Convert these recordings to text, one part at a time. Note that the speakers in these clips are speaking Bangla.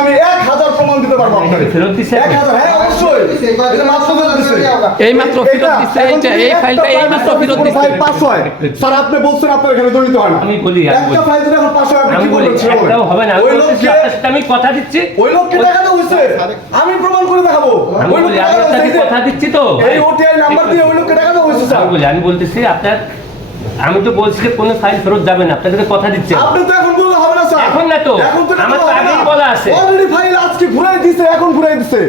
আমি 1000 প্রমাণ দিতে পারবো আপনাকে। ফেরত দিছে 1000, হ্যাঁ অবশ্যই। এটা মাত্র ফেরত দিছে। এই মাত্র ফেরত দিছে এইটা, এই ফাইলটা এই মাত্র ফেরত দিছে। ফাইল পাস হয়। স্যার আপনি বলছেন আপনার এখানে জড়িত হয় না। আমি বলি একটা ফাইল যদি এখন পাস হয় আপনি আমি কি বলি বলছেন? একটাও হবে না। ওই লোককে আমি কথা দিচ্ছি, ওই লোককে টাকা দেওয়া হইছে। আমি প্রমাণ করে দেখাবো। আমি ওই বলি লোককে আমি টাকা দেওয়া আপনাকে হইছে। কথা দিচ্ছি তো এই ওটিআই নাম্বার দিয়ে ওই লোককে টাকা দেওয়া হইছে স্যার। আমি বলতেছি আপনার, আমি তো বলছি যে কোনো ফাইল ফেরত যাবে না, আপনাকে কথা দিচ্ছি। আপনি তো এখন বললে হবে না স্যার। এখন না তো, এখন তো আমার তো আগেই বলা আছে। অলরেডি ফাইল আজকে ঘুরাই দিছে, এখন ঘুরাই দিছে।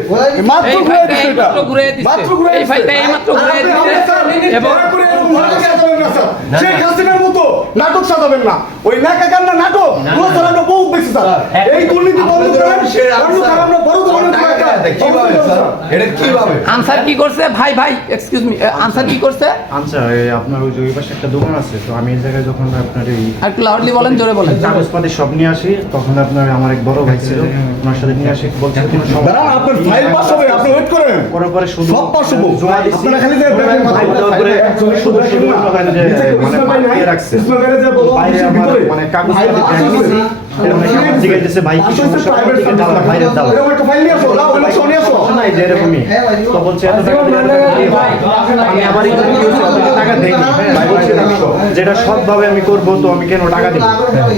মাত্র এই ঘুরাই ফাইলটা দিছে এই এটা। মাত্র ঘুরিয়ে দিছে। মাত্র ঘুরাই এই দিছে। ফাইলটা এই মাত্র ঘুরিয়ে আপনি দিছে। স্যার, এবং দয়া করে এরকম নাটক সাজাবেন না স্যার। শেখ হাসিনার মতো নাটক সাজাবেন না। ওই নাকাকান্না নাটক গুলো স্যার আমরা বহুত দেখছি স্যার। এই দুর্নীতি বন্ধ করেন। অন্যথায় আমরা বড় ধরনের কিভাবে স্যার? এটা কিভাবে? আনসার কি করছে ভাই ভাই এক্সকিউজ মি, আনসার কি করছে আচ্ছা আপনার ওই যে ওই পাশে একটা দোকান আছে, তো আমি এই জায়গায় যখন আপনার এই আর একটু লাউডলি বলেন, জোরে বলেন। কাগজপাতি সব নিয়ে আসি, তখন আপনার আমার এক বড় ভাই ছিল, ওনার সাথে নিয়ে আসি, বলছে কোনো সমস্যা দাঁড়ান, আপনার ফাইল পাস হবে, আপনি ওয়েট করেন। পরে পরে শুধু সব পাস হবে। জমা দিচ্ছি। আপনারা খালি যে দেখেন ফাইল দেওয়ার পরে শুধু শুধু মনে হয় যে মানে মাটিয়ে রাখছে বাইরে আমার মানে কাগজপাতি ব্যাগ দিছি, এরকম একটা জিজ্ঞাসা ভাই কি সমস্যা, থেকে দাও বাইরে দাও এরকম একটা ফাইল নিয়ে আসো, দাও ওই লোককে নিয়ে আসো। না এই যে এরকমই, তো বলছে এত টাকা দিলে আমি আমার এখানে কি হচ্ছে আমি টাকা দেইনি, ভাই বলছে যেটা সৎভাবে আমি করবো তো আমি কেন টাকা দিব,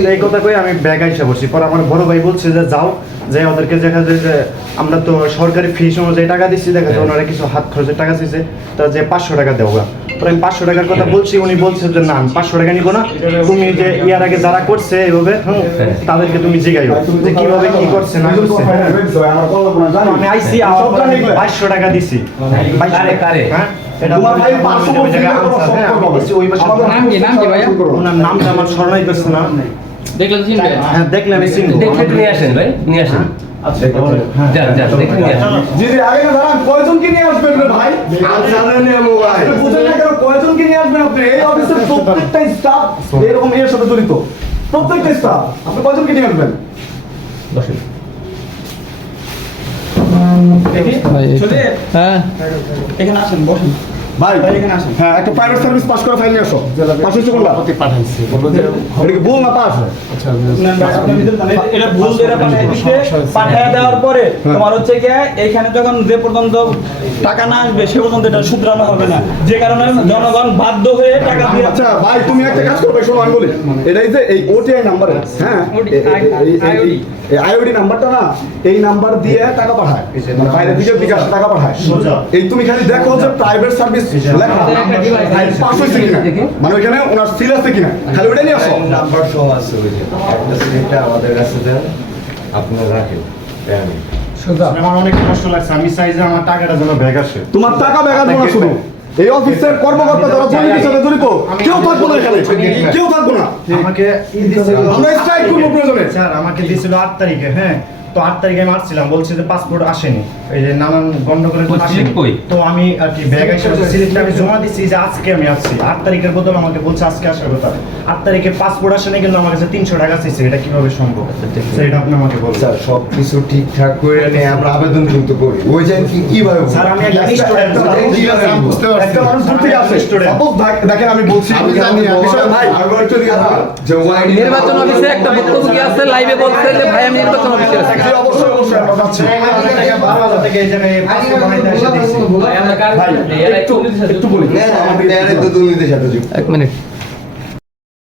তো এই কথা কই আমি ব্যাগ আইসা বসছি। পরে আমার বড় ভাই বলছে যে যাও, যে ওদেরকে দেখা যায় যে আমরা তো সরকারি ফিস অনুযায়ী টাকা দিচ্ছি, দেখা যায় ওনারা কিছু হাত খরচের টাকা দিচ্ছে, তা যে 500 টাকা দেওয়া। পরে আমি 500 টাকার কথা বলছি, উনি বলছে যে না আমি 500 টাকা নিবো না, তুমি যে ইয়ার আগে যারা করছে এইভাবে তাদেরকে তুমি জিগাইও যে কিভাবে কি করছে না করছে। আমি আইসি 500 টাকা দিছি, 22 কারে? হ্যাঁ এটা তোমার ভাই 500 ওই জায়গায় আনসার, হ্যাঁ আমি দিছি ওই পাশে। নাম কি ভাইয়া? ওনার নামটা আমার স্মরণই করছে না। দেখলেন চিনবেন? হ্যাঁ দেখলে আমি চিনবো। দেখে একটু নিয়ে আসেন ভাই, নিয়ে আসেন। আচ্ছা যান যান, দেখে নিয়ে আসেন। জি জি, আগে না দাঁড়ান, কয়জনকে নিয়ে আসবেন রে ভাই? এটা বুঝেন না কেন, কয়জনকে নিয়ে আসবেন আপনি? এই অফিসের প্রত্যেকটা স্টাফ এরকম এর সাথে জড়িত, প্রত্যেকটা স্টাফ। আপনি কয়জনকে নিয়ে আসবেন? বসেন। হ্যাঁ এখানে আসেন, বসেন ভাই এখানে আসেন। হ্যাঁ, একটা প্রাইভেট সার্ভিস পাস করা ফাইল নিয়ে আসো। পাস হয়েছে কোনটা? পাঠাইছি বললো যে এটা কি ভুল না পাস? এটা ভুল করে পাঠিয়ে দিতে, পাঠিয়ে দেওয়ার পরে তোমার হচ্ছে কি এইখানে যখন যে পর্যন্ত টাকা না আসবে সে পর্যন্ত এটা শুধরানো হবে না, যে কারণে জনগণ বাধ্য হয়ে টাকা দিয়ে। আচ্ছা ভাই, তুমি একটা কাজ করবে, শোনো আমি বলি, এটাই যে এই ওটিআই নাম্বার, হ্যাঁ এই আইওডি নাম্বারটা না, এই নাম্বার দিয়ে টাকা পাঠায়, মানে বাইরের দিকে বিকাশ টাকা পাঠায়। এই তুমি খালি দেখো যে প্রাইভেট সার্ভিস লেখা ফাইল পাস হয়েছে কিনা, মানে ওইখানে ওনার সিল আছে কিনা, খালি ওইটা নিয়ে আসো। নাম্বার সহ আছে ওই যে একটা সিলিপটা আমাদের কাছে দেন, আপনারা রাখেন। আমার অনেক কষ্ট লাগছে, আমি চাই যে আমার টাকাটা যেন ব্যাগ আসে। তোমার টাকা ব্যাগা দেওয়া শুরু। এই অফিসের কর্মকর্তা যারা দুর্নীতির সাথে জড়িত কেউ থাকবো না এখানে, কেউ থাকবো না। আমাকে দিছিল, আমরা স্ট্রাইক করবো প্রয়োজনে। স্যার আমাকে দিয়েছিল 8 তারিখে, হ্যাঁ তো 8 তারিখে আমি আসছিলাম, বলছে যে পাসপোর্ট আসেনি, এই যে নানান গন্ডগোলের জন্য আসেনি। তো আমি আর কি ব্যাগ এসে সিলিপটা আমি জমা দিচ্ছি যে আজকে আমি আসছি, 8 তারিখের বদলে আমাকে বলছে আজকে আসার কথা। 8 তারিখে পাসপোর্ট আসেনি, কিন্তু আমার কাছে 300 টাকা চাইছে, এটা কিভাবে সম্ভব? সেটা আপনি আমাকে বলুন। স্যার সবকিছু ঠিকঠাক করে নিয়ে আমরা আবেদন কিন্তু করি, ওই যে কিভাবে স্যার আমি একজন স্টুডেন্ট, বুঝতে পারছি, একটা মানুষ দূর থেকে আসে। Suppose দেখেন আমি বলছি, আমি জানি বিষয়টা ভাই যে ওয়াইডি নির্বাচন অফিসে একটা বক্তব্য কি আছে, লাইভে বলছে যে ভাই আমি নির্বাচন অফিসে আছি। জি, অবশ্যই অবশ্যই আমরা যাচ্ছি। 12,000 থেকে এই জায়গায় পাসপোর্ট বানাইতে এসে দিচ্ছি। ভাই একটু বলি, তো দুর্নীতির সাথে যুক্ত। এক মিনিট।